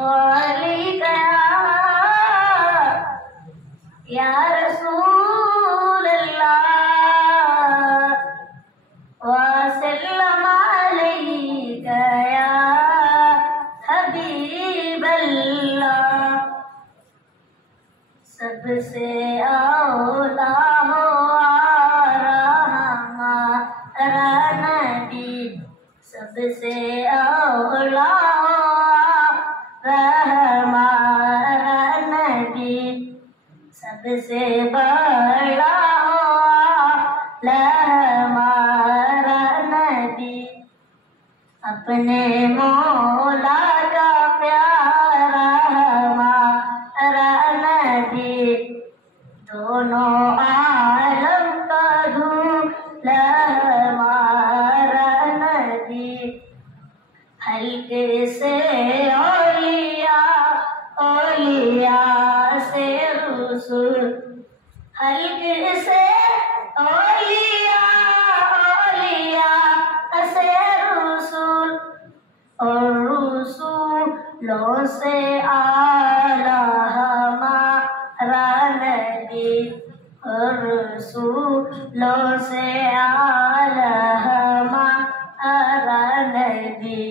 عليك يا رسول الله وسلم عليك يا حبیب اللہ. سب سے اولا ہو ہمارا نبی، سب سے اولا ہو ہمارا نبی، سب سے بڑا ہو ہمارا نبی. اپنے مولا کا پیارا ہمارا نبی، دونوں عالم کا دھولا ہمارا نبی. حلقے سے اولیاء سے رسول، حلقے سے اولیاء سے رسول، اور رسولوں سے اعلیٰ ہمارا نبی، اور رسولوں سے اعلیٰ ہمارا نبی.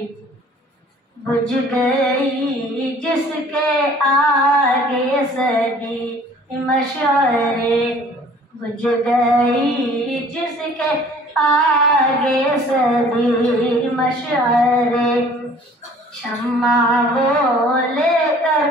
بجھ گئی جس کے آگے سبھی مشورے، بجھ گئی جس کے آگے سبھی مشورے. شمع وہ لے کر